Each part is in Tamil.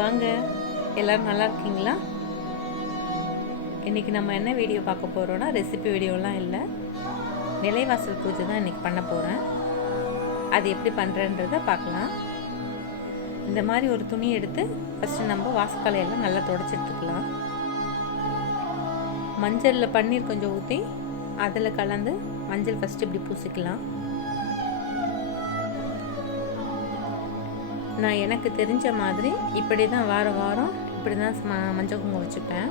வாங்க, எல்லோரும் நல்லா இருக்கீங்களா? இன்றைக்கி நம்ம என்ன வீடியோ பார்க்க போகிறோன்னா, ரெசிபி வீடியோலாம் இல்லை, நிலைவாசல் பூஜை தான் இன்றைக்கி பண்ண போகிறேன். அது எப்படி பண்ணுறன்றதை பார்க்கலாம். இந்த மாதிரி ஒரு துணி எடுத்து ஃபஸ்ட்டு நம்ம வாசக்காலையெல்லாம் நல்லா தொடச்சி எடுத்துக்கலாம். மஞ்சளில் பன்னீர் கொஞ்சம் ஊற்றி அதில் கலந்து மஞ்சள் ஃபஸ்ட்டு இப்படி பூசிக்கலாம். நான் எனக்கு தெரிஞ்ச மாதிரி இப்படி தான் வாரம் வாரம் இப்படி தான் மஞ்சள் குங்குமம் வச்சுப்பேன்.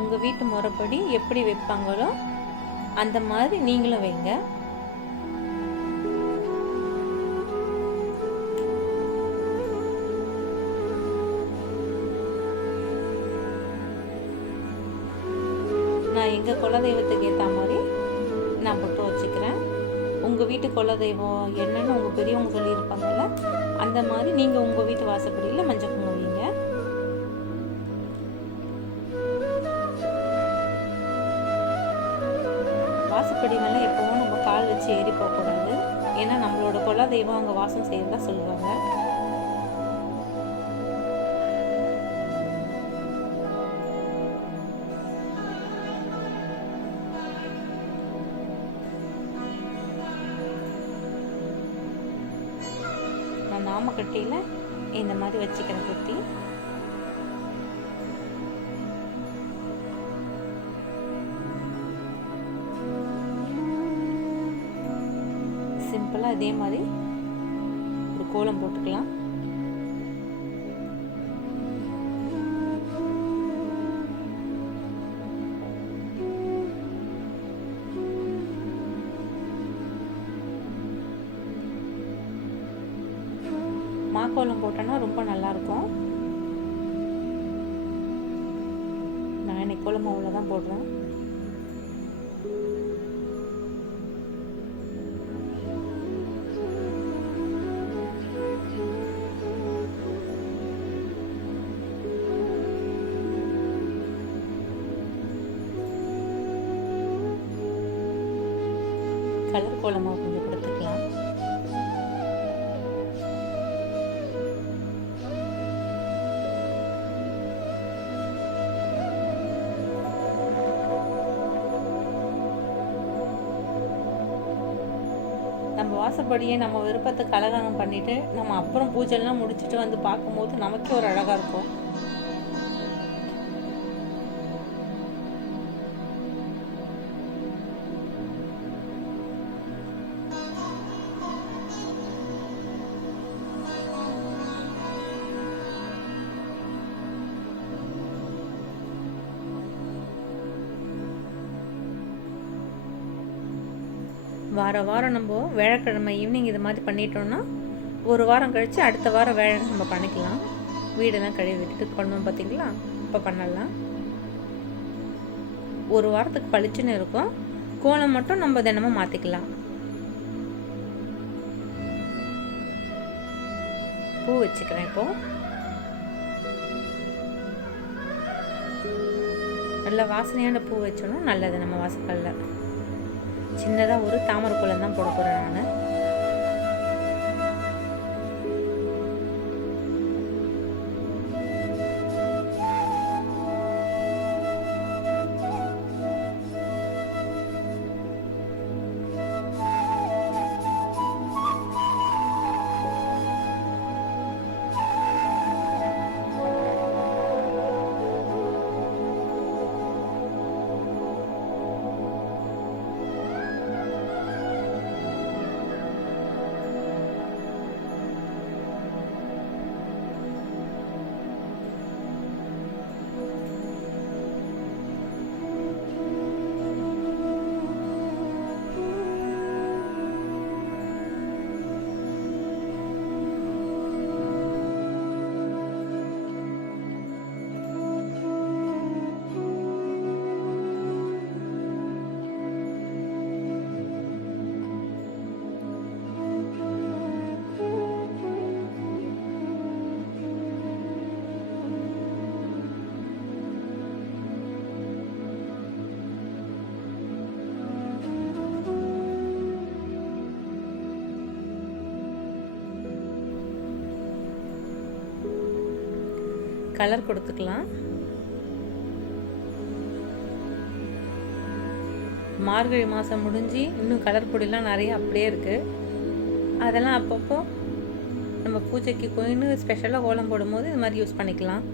உங்கள் வீட்டு முறைப்படி எப்படி வைப்பாங்களோ அந்த மாதிரி நீங்களும் வைங்க. நான் எங்கள் குலதெய்வத்துக்கு ஏற்ற மாதிரி நான் பொட்டு வச்சுக்கிறேன். உங்கள் வீட்டு குலதெய்வம் என்னன்னு உங்கள் பெரியவங்க சொல்லியிருப்பாங்கல்ல, அந்த மாதிரி நீங்கள் உங்கள் வீட்டு வாசப்படியில் மஞ்சள் குங்குமம் வைங்க. வாசப்படி மேலே எப்போவும் நம்ம கால் வச்சு ஏறி போகக்கூடாது. ஏன்னா நம்மளோட குலதெய்வம் அங்கே வாசம் செய்யறதா சொல்லுவாங்க. நான் நாமக்கட்டியில் இந்த மாதிரி வச்சுக்கிறேன் சுற்றி. சிம்பிளாக இதே மாதிரி ஒரு கோலம் போட்டுக்கலாம். மாக்கோலம் போட்டோன்னா ரொம்ப நல்லாயிருக்கும். நான் இன்னைக்கு கோலம் மாவில் தான் போடுறேன். கலர் கோலமாக கொஞ்சம் கொடுத்துக்கலாம். நம்ம வாசப்படியே நம்ம விருப்பத்துக்கு அலங்காரம் பண்ணிவிட்டு நம்ம அப்புறம் பூஜைலாம் முடிச்சுட்டு வந்து பார்க்கும்போது நமக்கே ஒரு அழகாக இருக்கும். வாரம் நம்ம வியாழக்கிழமை ஈவினிங் இது மாதிரி பண்ணிட்டோம்னா ஒரு வாரம் கழித்து அடுத்த வாரம் வேலை நம்ம பண்ணிக்கலாம். வீடெல்லாம் கழுவி விட்டுட்டு பண்ணுவோம் பார்த்தீங்களா, இப்போ பண்ணலாம். ஒரு வாரத்துக்கு பளிச்சுன்னு இருக்கும். கோலம் மட்டும் நம்ம தினமும் மாற்றிக்கலாம். பூ வச்சுக்கிறேன். இப்போது நல்ல வாசனையான பூ வச்சோன்னா நல்லது. நம்ம வாசக்கல்ல சின்னதாக ஒரு தாமரை குளம் தான் போட போகிறேன் நான். கலர் கொடுத்துக்கலாம். மார்கழி மாதம் முடிஞ்சு இன்னும் கலர் பொடிலாம் நிறைய அப்படியே இருக்குது. அதெல்லாம் அப்பப்போ நம்ம பூஜைக்கு கோயின்னு ஸ்பெஷலாக கோலம் போடும்போது இது மாதிரி யூஸ் பண்ணிக்கலாம்.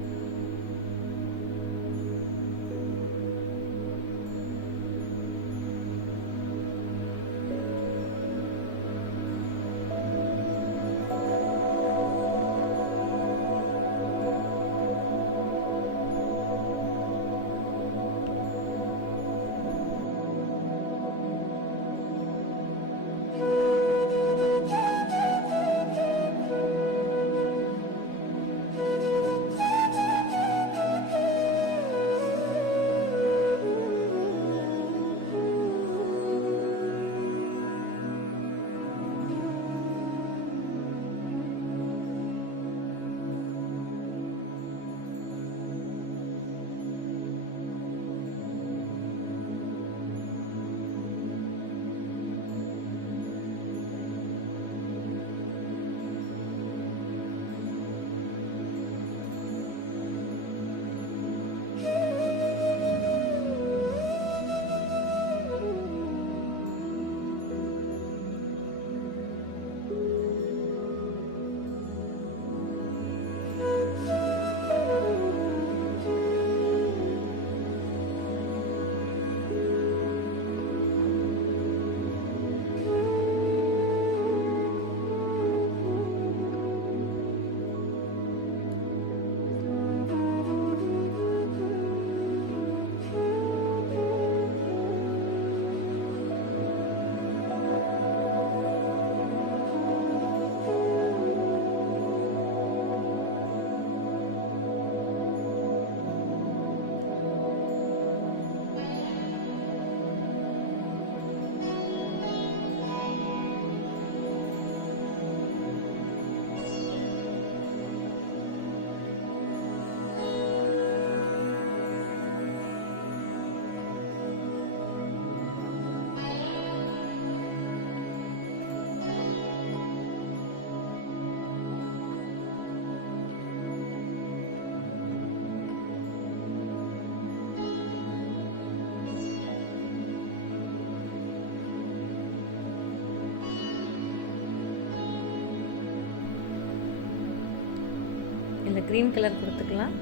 இந்த க்ரீன் கலர் கொடுத்துக்கலாம்.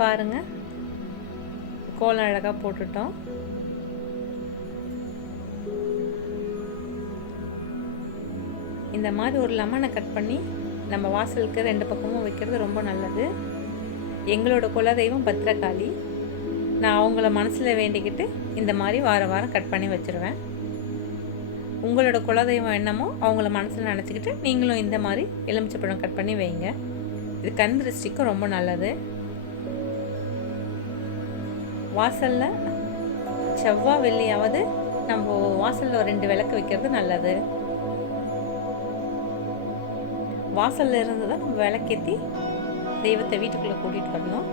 பாருங்கள், கோலம் அழகாக போட்டுட்டோம். இந்த மாதிரி ஒரு லெமனை கட் பண்ணி நம்ம வாசலுக்கு 2 பக்கமும் வைக்கிறது ரொம்ப நல்லது. எங்களோட குலதெய்வம் பத்திரகாளி. நான் அவங்கள மனசில் வேண்டிக்கிட்டு இந்த மாதிரி வாரம் கட் பண்ணி வச்சுருவேன். உங்களோட குலதெய்வம் என்னமோ அவங்கள மனசில் நினச்சிக்கிட்டு நீங்களும் இந்த மாதிரி எலுமிச்சப்பழம் கட் பண்ணி வைங்க. இது கண் திருஷ்டிக்கும் ரொம்ப நல்லது. வாசலில் செவ்வாய் வெள்ளியாவது நம்ம வாசலில் 2 விளக்கு வைக்கிறது நல்லது. வாசலில் இருந்து தான் நம்ம விளக்கேற்றி தெய்வத்தை வீட்டுக்குள்ளே கூட்டிகிட்டு வரணும்.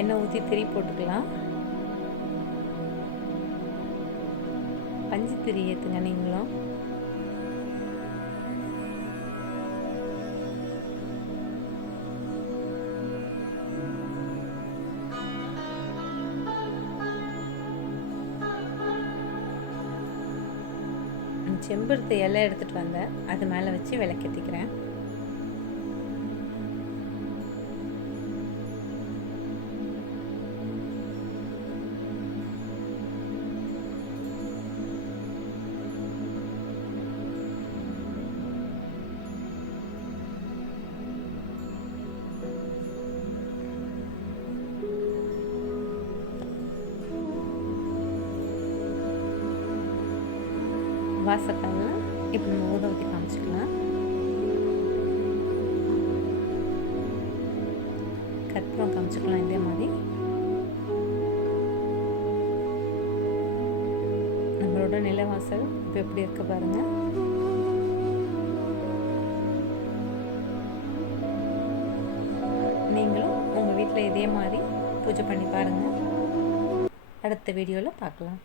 எண்ணெய் ஊற்றி திரி போட்டுக்கலாம். பஞ்சு திரி ஏற்றுங்க நீங்களும். செம்பருத்தி இலை எடுத்துகிட்டு வந்தேன், அது மேலே வச்சு விளக்கேற்றிக்கிறேன். வாசக்காலில் இப்போ நம்ம ஊதவத்தி காமிச்சிக்கலாம். கற்பூரம் காமிச்சிக்கலாம். இதே மாதிரி நம்மளோட நிலவாசல் இப்போ எப்படி இருக்கு பாருங்கள். நீங்களும் உங்கள் வீட்டில் இதே மாதிரி பூஜை பண்ணி பாருங்கள். அடுத்த வீடியோவில் பார்க்கலாம்.